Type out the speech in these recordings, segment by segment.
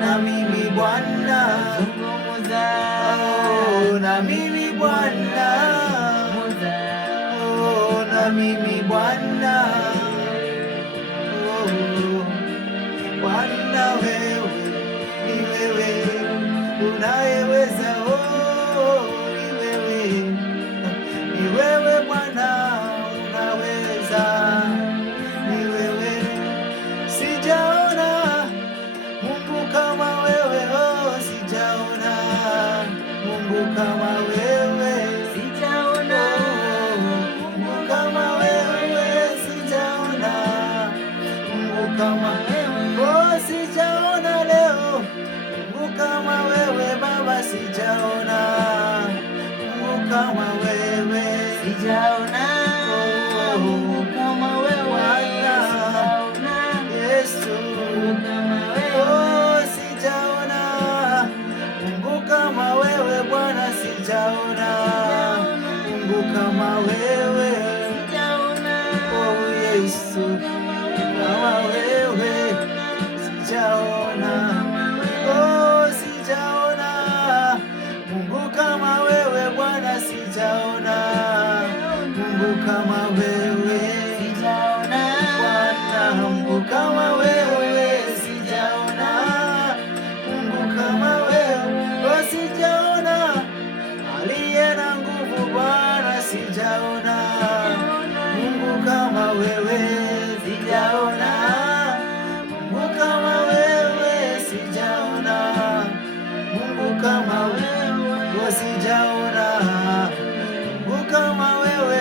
na mimi Bwana, zungumza na mimi Bwana, na mimi Bwana, Bwana wewe ni wewe unayeweza, ni wewe Bwana unaweza, ni wewe. Sijaona Mungu kama wewe, sijaona Mungu kama wewe, sijaona Mungu kama wewe, sijaona Mungu kama wewe, sijaona leo Mungu kama wewe Baba, sijaona Mungu kama wewe, sijaona Mungu kama wewe, sijaona Yesu Mungu kama wewe, sijaona Mungu kama wewe Bwana, sijaona Mungu kama wewe, sijaona Yesu kama wewe, sijaona sijaona Mungu kama wewe Bwana, sijaona Mungu kama wewe, sijaona Bwana Mungu kama wewe, sijaona Mungu kama wewe, sijaona aliye na nguvu Bwana, sijaona Mungu kama wewe, sijaona Mungu kama wewe, sijaona Mungu kama wewe, sijaona Mungu kama wewe,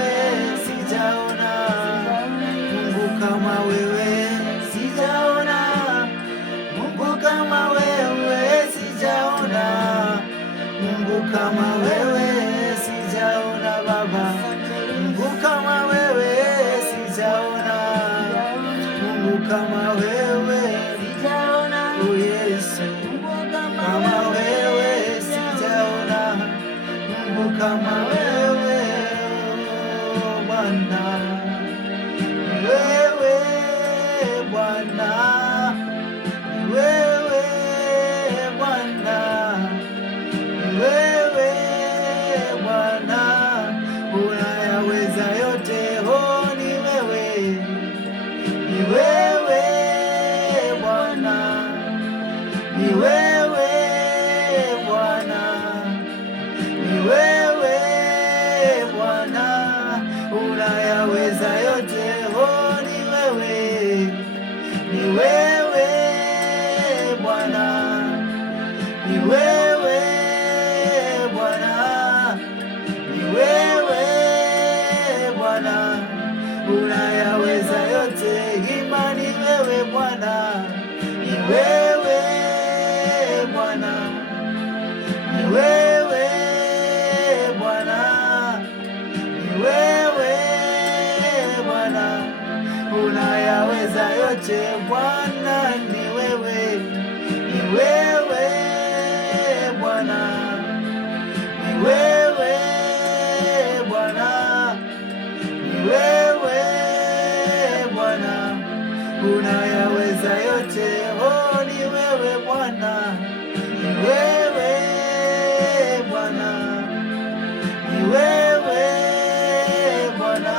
sijaona Mungu kama wewe, sijaona Mungu kama wewe, sijaona Mungu kama wewe, sijaona Baba Mungu kama wewe, sijaona Mungu kama wewe, sijaona Yesu kama wewe, sijaona Mungu kama wewe, Bwana wewe, Bwana wewe, Bwana wewe, Bwana unayaweza yote, ni wewe, ni wewe Bwana, ni wewe Bwana, ni wewe Bwana unayaweza yote, ni wewe, ni wewe Bwana, ni wewe Bwana, ni wewe Bwana unayaweza yote, imani wewe Bwana, ni wewe Bwana, ni wewe Bwana, ni wewe Bwana unayaweza yote Bwana, ni wewe, ni wewe Bwana, ni wewe Bwana, ni wewe Bwana unayaweza yote, ni wewe Bwana, ni wewe Bwana, ni wewe Bwana,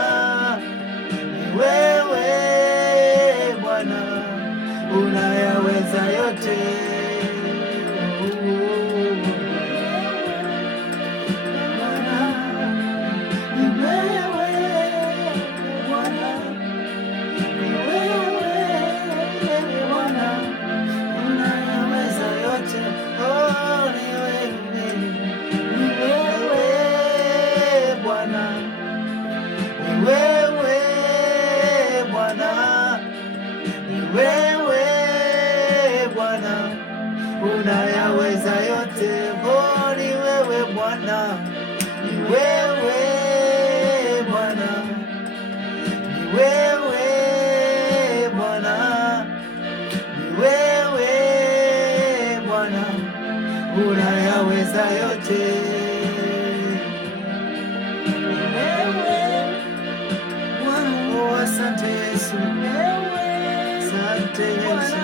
ni wewe Bwana unayaweza yote. Wewe Bwana unayaweza yote, ni wewe Bwana, ni wewe Bwana, ni wewe Bwana, ni wewe Bwana unayaweza yote, ni wewe Bwana. Asante Yesu, asante Yesu.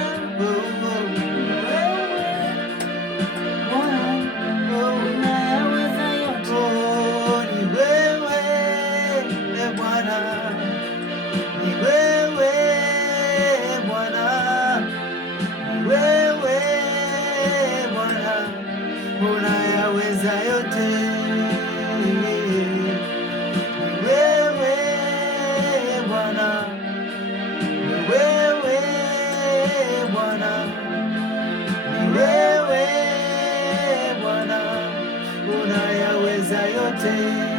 yote.